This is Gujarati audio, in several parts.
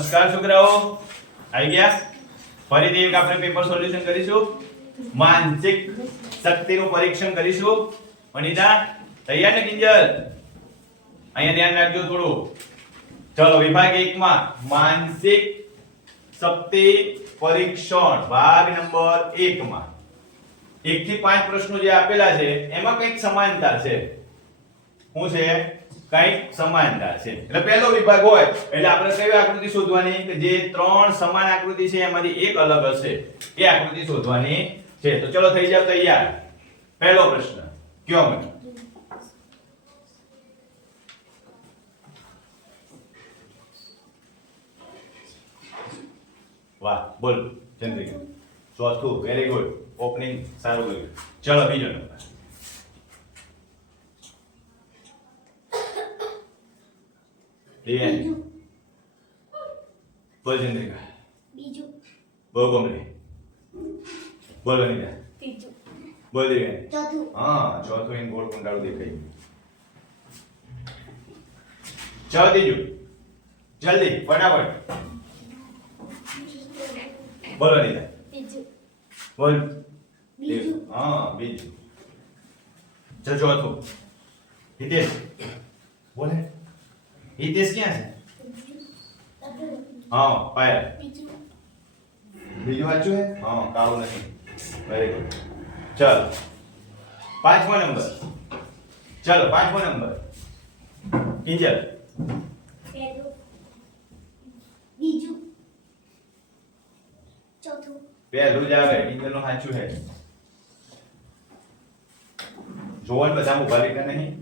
નમસ્કાર છોકરાઓ, આવી ગયા? ફરીથી એક આપણે પેપર સોલ્યુશન કરીશું. માનસિક શક્તિનું પરીક્ષણ કરીશું. વનિતા તૈયાર ને કિંજલ? અહીંયા ધ્યાન રાખજો થોડું. ચલો વિભાગ 1 માં માનસિક શક્તિ પરીક્ષણ ભાગ નંબર 1 માં 1 થી 5 પ્રશ્નો જે આપેલા છે એમાં કંઈક સમાનતા છે. શું છે? કંઈક સમાનતા છે. એટલે પહેલો વિભાગ હોય એટલે આપણે કઈ આકૃતિ શોધવાની કે જે ત્રણ સમાન આકૃતિ છે એમાંથી એક અલગ હશે એ આકૃતિ શોધવાની છે. તો ચલો થઈ જાવ તૈયાર. પહેલો પ્રશ્ન કયો મને? વાહ, બોલ ચંદ્રિકા. ચોથું, વેરી ગુડ. ઓપનિંગ સારું ગયું. ચલો બીજો નંબર. બીજું. બોલ ચંદ્રિકા. બીજું. બોલ કોમલી. બોલ અનિતા. ત્રીજું. બોલ દિવ્યા. ચોથું. હા, ચોથું ઇન ગોળ કુંડાળું દેખાય. ચલો ત્રીજું. જલ્દી ફટાફટ. બોલ અનિતા. ત્રીજું. બોલ. બીજું. હા, બીજું. ચલ ચોથું. હિતેશ. બોલે. હિતેશ ક્યાં છે? હા, પાયલ. બીજું. બીજું વાંચ્યું હે? હા, કાળું નથી. Very good. ચલ પાંચમો નંબર. ચલો પાંચમો નંબર. કિંજલ. પહેલું. બીજું. ચોથું. પહેલું જ આવે. કિંજલ નું સાચું હે. જોવાનું બધા ઉભા રહી કે નહીં?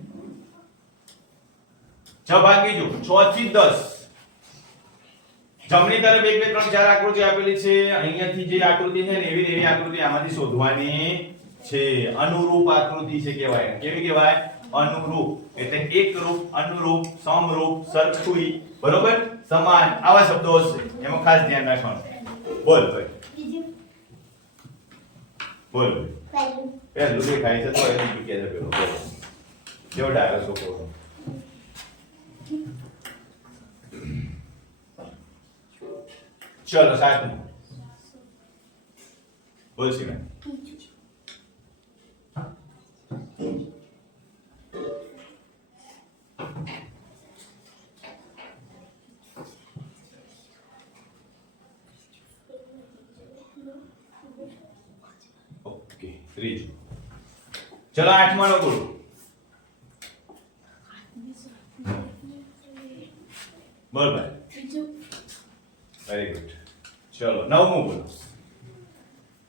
છ ભાગ બીજું 6 થી 10. જમણી તરફ 1 2 3 4 આકૃતિ આપેલી છે. અહીંયાથી જે આકૃતિ છે ને એવી આકૃતિ આમાંથી શોધવાની છે. અનુરૂપ આકૃતિ છે કહેવાય. કેવી કહેવાય? અનુરૂપ. એટલે એકરૂપ, અનુરૂપ, સમરૂપ, સરખુઈ, બરોબર? સમાન આવા શબ્દો હશે. એમાં ખાસ ધ્યાન રાખવાનું. બોલ ભાઈ. બીજું. બોલ. પહેલું. પહેલું દેખાય છે તો એને શું કહે છે પેલો? બોલ. કેવો ડાયરો છોકરો. ચલો સાતમું. બોલ સિમન. બીજું. ઓકે, ત્રીજું. ચલો આઠમા નો બોલો. બોલ ભાઈ. બીજું. Very good. ચલો નવમું બોલો.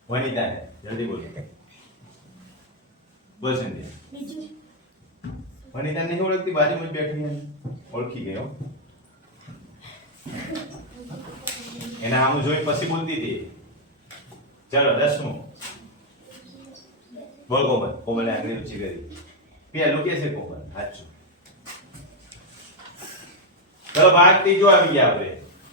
વનિતા જલ્દી બોલો. બોલ સંધ્યા. બીજું. વનિતા નહીં ઓળખતી, બાજુમાં જ બેઠી છે. ઓળખી ગયો. એના આમ જોઈ પછી બોલતી હતી. ચલો દસમું. બોલ કોમલ. કોમલે આંગળી ઊંચી કરી. પેલું કે છે કોમલ. સાચું. ચલો ભાગ ત્રીજો આવી ગયા આપણે.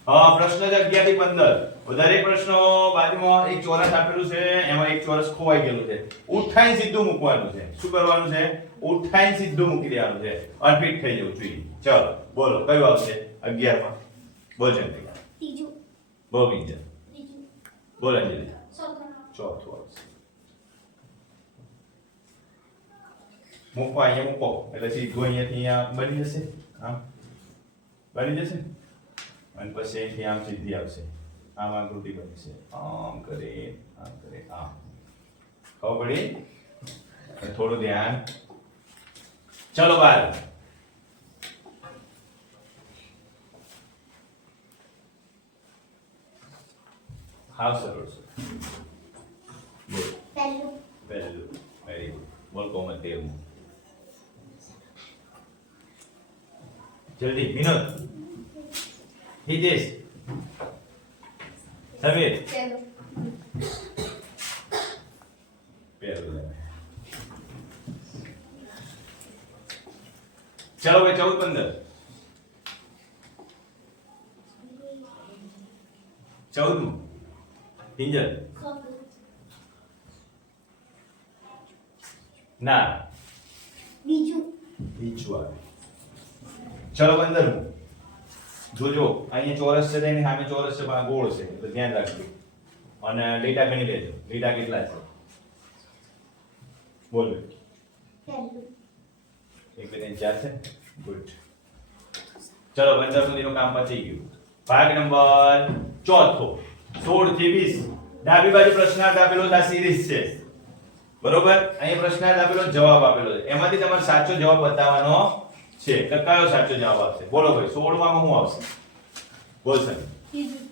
હા, પ્રશ્ન છે 11 થી 15. દરેક પ્રશ્નો બાજુમાં એક ચોરસ આપેલું છે, એમાં એક ચોરસ ખોવાઈ ગયેલું છે. ઉઠાઈને સીધું મૂકવાનું છે. શું કરવાનું છે? ઉઠાઈને સીધું મૂકી દેવાનું છે. અનફિટ થઈ જવું જોઈએ. ચલો બોલો કયું આવશે 11 માં? બોલ ચંદ્રિકા. ત્રીજું. બોલ કિંજલ. ત્રીજું. બોલ અંજલિ. ચોથું. ચોથું આવશે. મૂકો, અહીંયા મૂકો એટલે સીધું અહીંયાથી અહીંયા બની જશે. આમ બની જશે અને પછી અહીંથી આમ સીધી આવશે. આમ આકૃતિ બનશે. આમ કરે, આમ કરે, આમ. ખબર પડી? થોડું ધ્યાન. ચલો બાર. હાવ સરળ છે. બોલ. પહેલું. પહેલું. Very good. બોલ કોમલ 13. જલ્દી વિનોદ. હિતેશ. સમીર. પહેલું. પહેલું લેવાય. ચલો ભાઈ 14 15. 14મું. કિંજલ. ચોથું. ના. બીજું. બીજું આવે. ચલો 15મું. જોજો અહીંયા ચોરસ છે તેની સામે ચોરસ છે પણ આ ગોળ છે એટલે ધ્યાન રાખજો અને લીટા ગણી લેજો લીટા કેટલા છે બોલો પહેલું 1 2 3 4 છે ગુડ ચલો 15 સુધીનું કામ પતી ગયું ભાગ નંબર ચોથો 16 થી 20 ડાબી બાજુ પ્રશ્નાર્થ આપેલો છે આ સિરીઝ છે બરોબર અહીંયા પ્રશ્નાર્થ આપેલો જવાબ આપેલો છે એમાંથી તમારે સાચો જવાબ બતાવવાનો છે તો કયો સાચો જવાબ આવશે બોલો ભાઈ 16 માં શું આવશે બોલ સર બીજું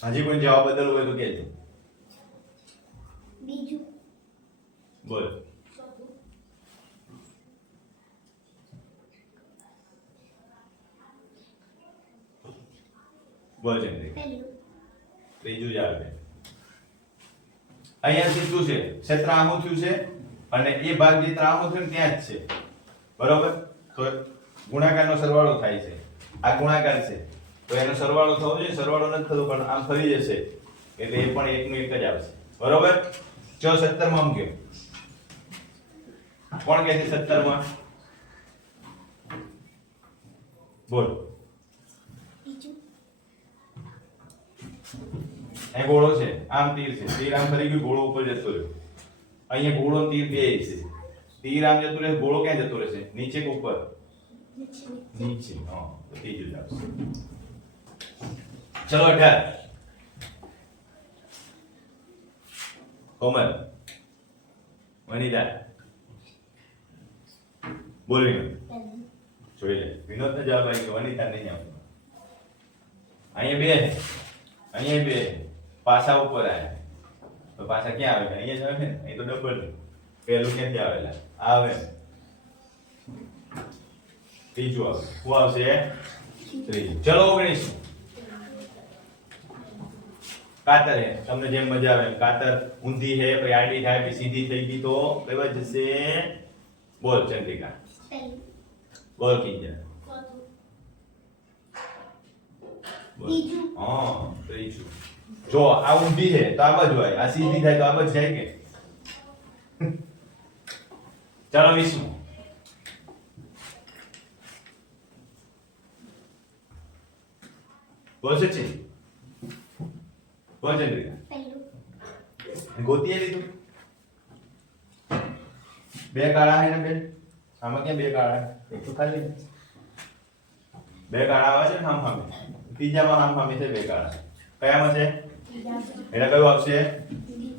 હજી કોઈ જવાબ બદલવો હોય તો કહેજો બીજું બોલ ચોથું બોલ ચંદ્રિકા પહેલું ત્રીજું જ આવે અહીંયા શું છે ક્ષેત્રામું થયું છે અને એ ભાગ જે ત્રામું થયું ને ત્યાં જ છે બરોબર તો ગુણાકારનો સરવાળો થાય છે આ ગુણાકાર છે તો એનો સરવાળો થવો જોઈએ સરવાળો નથી થતો પણ આમ ફરી જશે એટલે એ પણ એકનું એક જ આવશે બરોબર ચો 17 માં મૂક્યો કોણ કહે છે 17 માં બોલ બીજું અહીં ગોળો છે આમ તીર છે તીર આમ ફરી ગયું ગોળો ઉપર જતો રહ્યો અહીંયા ગોળો અને તીર બે છે તીર આમ જતું રહે ગોળો ક્યાં જતો રહેશે નીચે કે ઉપર નીચે હા તો ત્રીજું જ આવશે ચલો 18 કોમલ વનિતા બોલ વિનોદ પહેલું જોઈ લે વિનોદ ને જવાબ આવી ગયો વનિતા નહીં આવતો અહીંયા બે છે અહીંયા બે પાછા ઉપર આયા તો પાછા ક્યાં આવે અહીંયા જ આવે ને અહીં તો ડબલ પહેલું ક્યાંથી આવેલા આવે ત્રીજું આવે શું આવશે ત્રીજું ચલો 19 કાતર હે તમને જેમ મજા આવે એમ કાતર ઊંધી હે પછી આડી થાય પછી સીધી થઈ ગઈ તો કેવા જશે બોલ ચંદ્રિકા પહેલું બોલ કિંજલ ચોથું બોલ ત્રીજું હા ત્રીજું જો આ ઊંધી છે તો આ બાજુ આવે આ સીધી થાય તો આ બાજુ જાય કે ચાલો 20 બોલ સચિન બોલ ચંદ્રિકા પહેલું ગોતીએ લીધું બે કાળા હે ને બે આમાં ક્યાં બે કાળા એક તો ખાલી બે કાળા આવે છે ને આમ સામે ત્રીજામાં આમ સામે છે બે કાળા કયામાં છે ત્રીજા એટલે કયું આવશે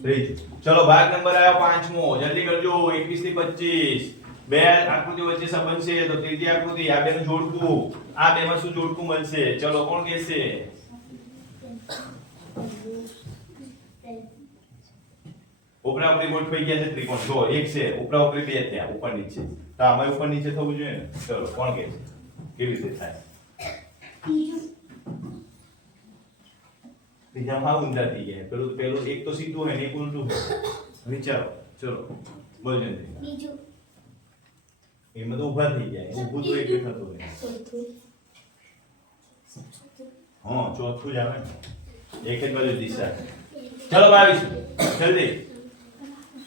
ત્રીજું ચલો ભાગ નંબર આવ્યો પાંચમો જલ્દી કરજો 21 થી 25 બે આકૃતિ વચ્ચે સંબંધ છે તો ત્રીજી આકૃતિ આ બેનું જોડકું આ બેમાં શું જોડકું મળશે ચલો કોણ કહેશે ઉપરા ઉપરી ગોઠવાઈ ગયા છે ત્રિકોણ જો એક છે ઉપરા ઉપરી બે થયા ઉપર નીચે તો આમાં ઉપર નીચે થવું જોઈએ ને ચલો કોણ કહે છે કેવી રીતે થાય ત્રીજું ત્રીજામાં ઊંધા થઈ ગયા પેલું એક તો સીધું હોય ને એક ઊંધું હોય વિચારો ચલો બોલ જલ્દી બીજું એમાં તો ઊભા થઈ જાય ઊભું તો એક થતું હોય ચોથું હા ચોથું જ આવે ને એક જ બાજુ દિશા ચલો 22 જલ્દી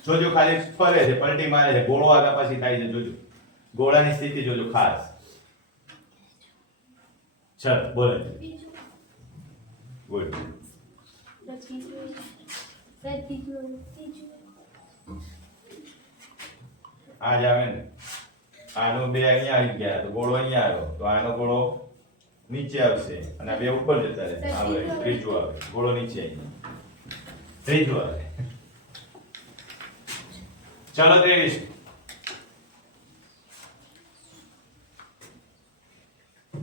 જોજો ખાલી ફરે છે પલટી મારે છે ગોળો આગળ પાછી થાય છે જોજો ગોળાની સ્થિતિ જોજો ખાસ ચલ બોલો બીજું ગુડ ત્રીજું આ જ આવે ને આનો બે અહીંયા આવી ગયા તો ગોળો અહીંયા આવ્યો તો આનો ગોળો નીચે આવશે અને આ બે ઉપર જતા રહેશે આવે ત્રીજું આવે ગોળો નીચે આવી ત્રીજું આવે ચલો 23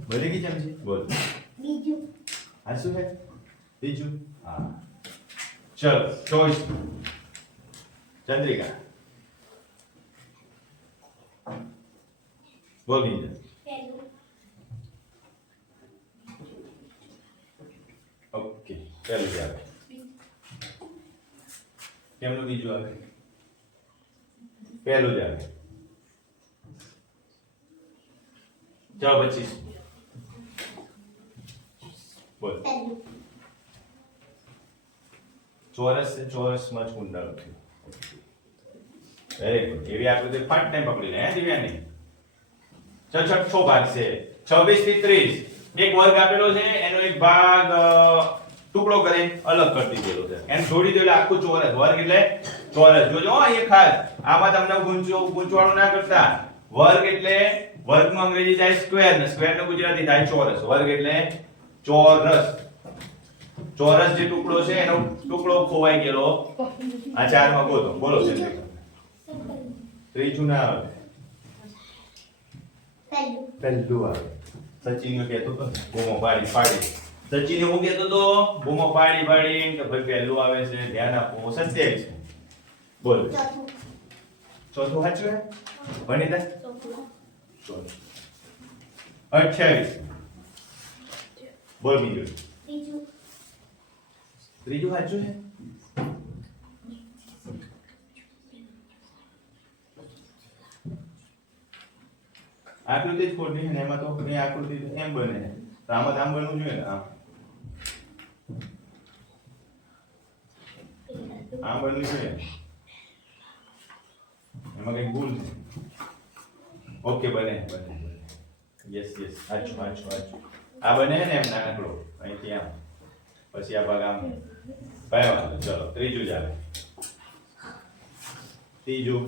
બોલી ગઈ ચમચી બોલ બીજું આ શું છે બીજું હા ચલો 24 ચંદ્રિકા બોલ ગઈ પહેલું ઓકે પહેલું જ આવે કેમનું બીજું આવે પહેલું જ આવે ચલો 25 બોલ પહેલું ચોરસ છે ચોરસમાં જ કુંડળ છે વેરી ગુડ. એવી આકૃતિ ફટ ને પકડીને હે દિવ્યાની. છઠ્ઠો ભાગ છે 26 થી 30. એક વર્ગ આપેલો છે એનો એક ભાગ ટુકડો કરી અલગ કરી દીધેલો છે. એને જોડી દો એટલે આખું ચોરસ. વર્ગ એટલે ચોરસ. જોજો હો એ ખાસ. આમાં તમને ગૂંચવાડું ના કરતા. વર્ગ એટલે વર્ગનું અંગ્રેજી થાય સ્ક્વેર ને સ્ક્વેર નું ગુજરાતી થાય ચોરસ. વર્ગ એટલે ચોરસ. ચોરસ જે ટુકડો છે એનો ટુકડો ખોવાઈ ગયેલો આ ચારમાં ગોતો. બોલો છે ત્રીજું ના આવે. પહેલું આવે. સચિન કહેતો તો બૂમો પાડી પાડી. સચિન એવું કહેતો તો બૂમો પાડી પાડી કે ભાઈ પહેલું આવે છે ધ્યાન આપો. 27. બોલ. ચોથું સાચું હે વનિતા? 28. બોલ બીજું. ત્રીજું સાચું છે. આકૃતિ જ ખોટી છે એમાં તો એ આકૃતિ એમ બને છે તો આમાં તો આમ બનવું જોઈએ ને આમ બનવું જોઈએ એમાં કઈ ભૂલ છે. ઓકે બને યસ આછું આ બને છે ને એમ નાનકડો અહીંથી આમ પછી આ ભાગ આમ કયો વાંધો. ચલો ત્રીજું જ આવે. ત્રીજું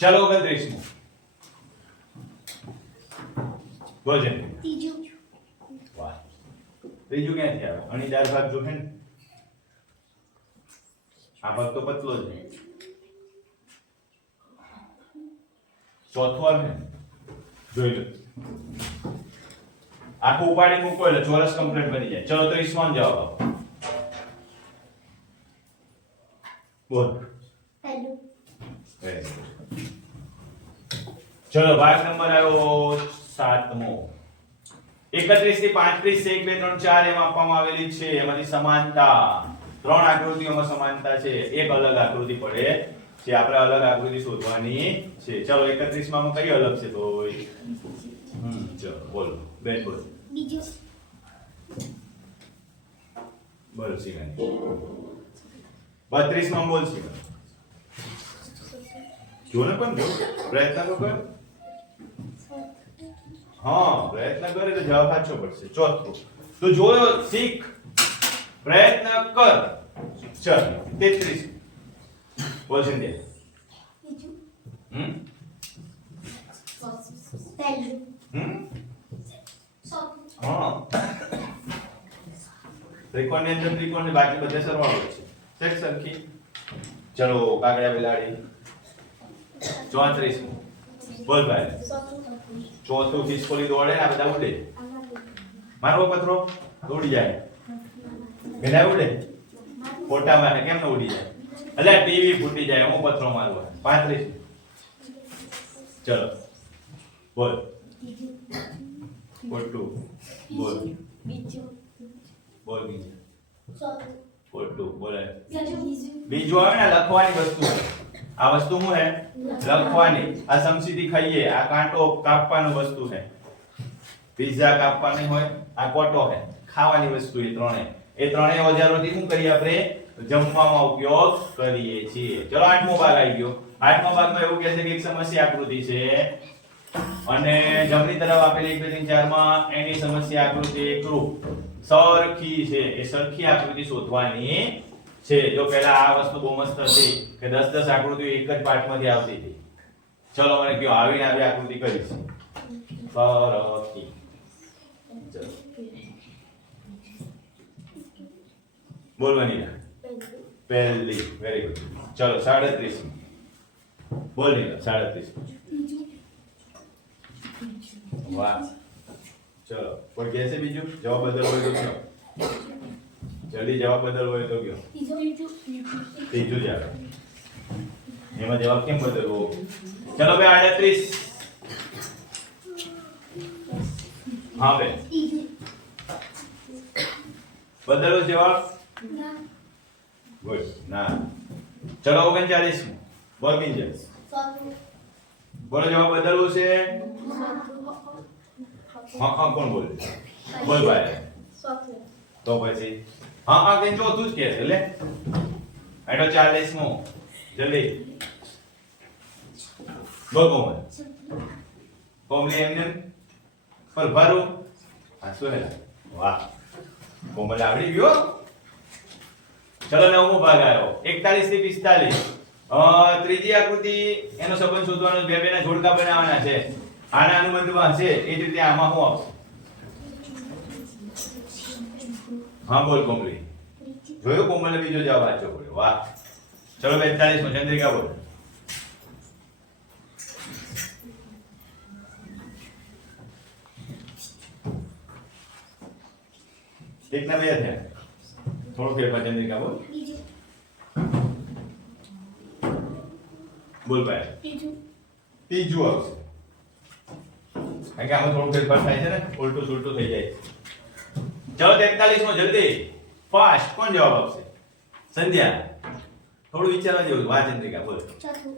ચલો 29. ભોજન. વાહ. ત્રીજું ક્યાંથી આવે? અણીદાર ભાગ જો છે ને આ ભાગ તો પતલો જ છે. ચોથું આવે જોઈ લો. આખું ઉપાડી મૂકો એટલે ચોરસ કમ્પ્લીટ બની જાય. ચલો 30 જવાબ આપો. બોલ. ચલો ભાગ નંબર આવ્યો 7મો. 31 થી 35 છે 1 2 3 4 એમ આપવામાં આવેલી છે. એમાંથી સમાનતા 3 આકૃતિઓમાં સમાનતા છે. એક અલગ આકૃતિ પડે છે. આપણે અલગ આકૃતિ શોધવાની છે. ચલો 31 માં કઈ અલગ છે ભાઈ? ચલો બોલો બેન બોલ. બીજું. બોલ સિંગાની. 32 માં બોલ સિંગા. જો ને પણ જો પ્રયત્ન તો કર. હા પ્રયત્ન કરે તો જવાબ સાચો પડશે. ચોથું તો જોયો શીખ પ્રયત્ન કર. ચલ 33 બોલ સિંધ્યા. હા ત્રિકોણની અંદર ત્રિકોણ ને બાકી બધે સરવાળો છે. સેટ સરખી. ચલો કાગડા બિલાડી. 34 બોલ ભાઈ. ચોથું ખિસકોલી દોડે ને આ બધા ઉડે. મારવો પથરો દોડી જાય. ગધા ઉડે ફોટા માં કેમ ન ઉડી જાય? એટલે ટીવી ફૂટી જાય એમો પથરો મારવો. 35 ચલો બોલ. ખોટું બોલ. બોલ બીજું. ખોટું બોલે. બીજું આવે ને લખવાની વસ્તુ. આ વસ્તુ શું હે? લખવાની. આ સમસીધી ખાઈએ. આ કાંટો કાપવાનું વસ્તુ છે. પિઝા કાપવાની હોય. આ કોટો છે ખાવાની વસ્તુ. એ ત્રણેય ઓજારોથી શું કરીએ આપણે? જમવામાં ઉપયોગ કરીએ છીએ. ચલો 8મો ભાગ આવી ગયો. 8મા ભાગમાં એવું કહે છે કે એક સમસ્યા આકૃતિ છે અને જમણી તરફ આપેલી 1 2 3 4 માં એની સમસ્યા આકૃતિ એકરૂપ સરખી છે. એ સરખી આકૃતિ શોધવાની છે. જો પહેલા આ વસ્તુ બહુ મસ્ત હતી કે 10 10 આકૃતિઓ એક જ પાઠમાંથી આવતી હતી. ચલો મને કયો આવી આકૃતિ કરીશ સરખી. ચલો બોલવાની પહેલી. Very good. ચલો 37 બોલ નીલા. 37 વાહ. ચલો કોઈ કહેશે બીજું? જવાબ બદલવો હોય તો કયો. જલ્દી જવાબ બદલવો હોય તો કયો. ત્રીજું જ આવે. એમાં જવાબ કેમ બદલવો? ચલો ભાઈ 38. હા બે બદલો જવાબ. ગુડ ના. ચલો 39 બોલ કિંજલ. બોલો જવાબ બદલવો છે. હા કોણ બોલે? બોલ ભાઈ. તો પછી હા કઈ ચોથું જ કે છે લે. એડો 40મો જલ્દી બોલ કોમલ કોમલી એમને પર ભરો આ શું હે વાહ કોમલ આવડી ગયો ચલો નવમો ભાગ આવ્યો 41 થી 45 ત્રીજી આકૃતિ એનો સંબંધ શોધવાનો બે બેના જોડકા બનાવવાના છે આના અનુબંધમાં છે એ જ રીતે આમાં શું આવશે હા બોલ કોમલી જોયો કોમલને બીજો જવાબ વાંચો પડ્યો વાહ ચલો 45મો ચંદ્રિકા બોલ એક ના બે થયા થોડો ફેરફાર ચંદ્રિકા બોલ બીજું બોલ ભાઈ ત્રીજું ત્રીજું આવશે કારણ કે આમાં થોડો ફેરફાર થાય છે ને ઉલટું સુલટું થઈ જાય ચલો 43મો જલ્દી ફાસ્ટ કોણ જવાબ આપશે સંધ્યા થોડું વિચારવા જેવું વાહ ચંદ્રિકા બોલ ચોથું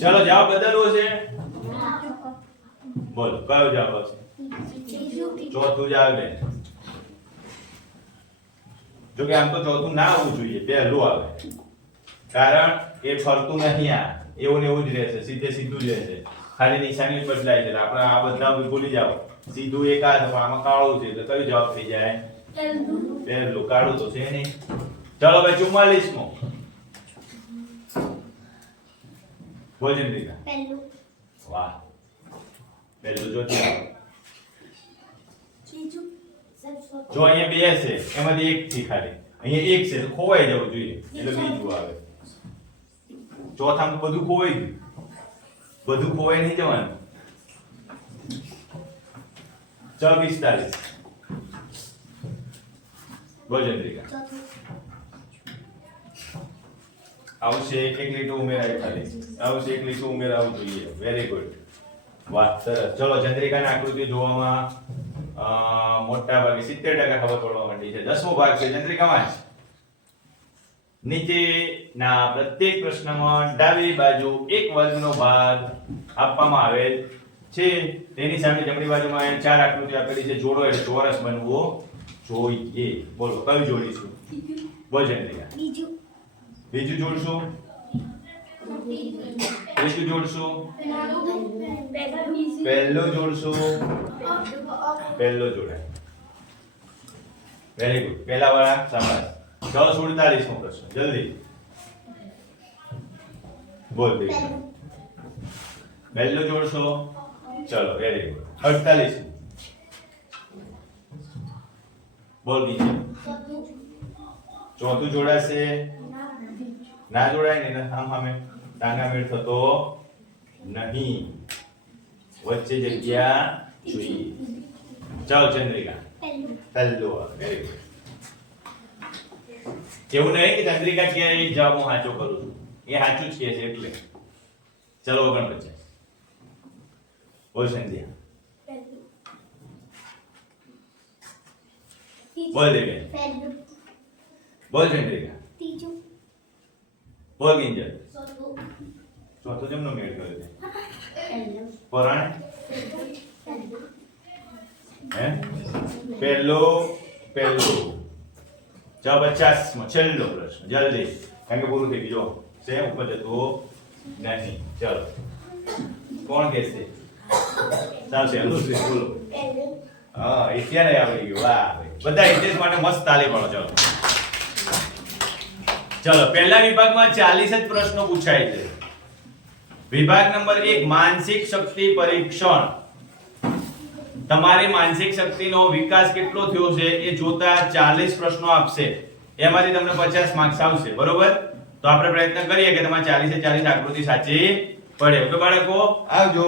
ચલો જવાબ બદલવો છે બોલ કયો જવાબ આવશે ચોથું જ આવે જો કે આમ તો ચોથું ના આવવું જોઈએ પહેલું આવે કારણ એ ફરતું નહીં આ એવું ને એવું જ રહેશે સીધે સીધું જ રહેશે ખાલી નિશાની જ બદલાય છે આપણે આ બધા ભૂલી જાઓ સીધું એક આ છે પણ આમાં કાળું છે તો કયો જવાબ થઈ જાય પહેલું કાળું તો છે નહીં ચલો ભાઈ 44મો બોલ ચંદ્રિકા પહેલું વાહ પહેલું જો ત્યાં ત્રીજું જો અહીંયા બે છે એમાંથી એક થી ખાલી અહીંયા એક છે તો ખોવાઈ જવું જોઈએ એટલે બીજું આવે ચોથામાં બધું ખોવાઈ ગયું બધું ખોવાઈ નહીં જવાનું ચલ 45 બોલ ચંદ્રિકા ચોથું આવશે એક લીટું ઉમેરાય ખાલી આવશે એક લીટું ઉમેરાવું જોઈએ વેરી ગુડ વાહ સરસ ચલો ચંદ્રિકાની આકૃતિ જોવામાં મોટા ભાગે 70% ખબર પડવા માંડી છે 10મો ભાગ છે ચંદ્રિકા વાંચ નીચેના પ્રત્યેક પ્રશ્નમાં ડાબી બાજુ એક વર્ગનો ભાગ આપવામાં આવેલ છે તેની સામે જમણી બાજુમાં ચાર આકૃતિ આપેલી છે જોડો એટલે ચોરસ બનવો જોઈએ બોલો કયું જોડીશું બોલ ચંદ્રિકા બીજું બીજું જોડશું ત્રીજું જોડશું પહેલું જોડશું પહેલો જોડાય વેરી ગુડ પહેલા વાળા શાબાશ ચલો 47મો પ્રશ્ન જલ્દી બોલ બીજું પહેલું જોડશો ચલો વેરી ગુડ 48 બોલ બીજું ચોથું જોડાશે ના જોડાય ને આમ સામે ટાંગા મેળ થતો નહીં વચ્ચે જગ્યા જોઈએ ચાલો ચંદ્રિકા પહેલું પહેલું વેરી ગુડ એવું નહીં કે ચંદ્રિકા કે એ જવાબ હું સાચો કરું છું એ સાચું જ કહે છે એટલે ચલો 49 બોલ સંધ્યા પહેલું બોલ દેવી પહેલું બોલ ચંદ્રિકા ત્રીજું બોલ કિંજલ ચોથું ચોથો જમનો મેળ કર્યો છે પહેલું પરાણ પહેલું હે પહેલો ચાલ 50મો છેલ્લો પ્રશ્ન જલ્દી કારણ કે પૂરું થઈ ગયું જો છે ઉપર જતો નહીં ચાલો કોણ કહેશે ચાલશે અનુશ્રી બોલો પહેલું હા ઇતિહાસ આવડી ગયું વાહ ભાઈ બધા ઇતિહાસ માટે મસ્ત તાલી પાડો ચાલો ચલો પહેલા વિભાગમાં 40 જ પ્રશ્નો પૂછાય છે વિભાગ નંબર 1 માનસિક શક્તિ પરીક્ષણ તમારી માનસિક શક્તિનો વિકાસ કેટલો થયો છે એ જોતા 40 પ્રશ્નો આપશે એમાંથી તમને 50 માર્ક્સ આવશે બરોબર તો આપણે પ્રયત્ન કરીએ કે તમારે 40 એ 40 આકૃતિ સાચી પડે ઓકે બાળકો આવજો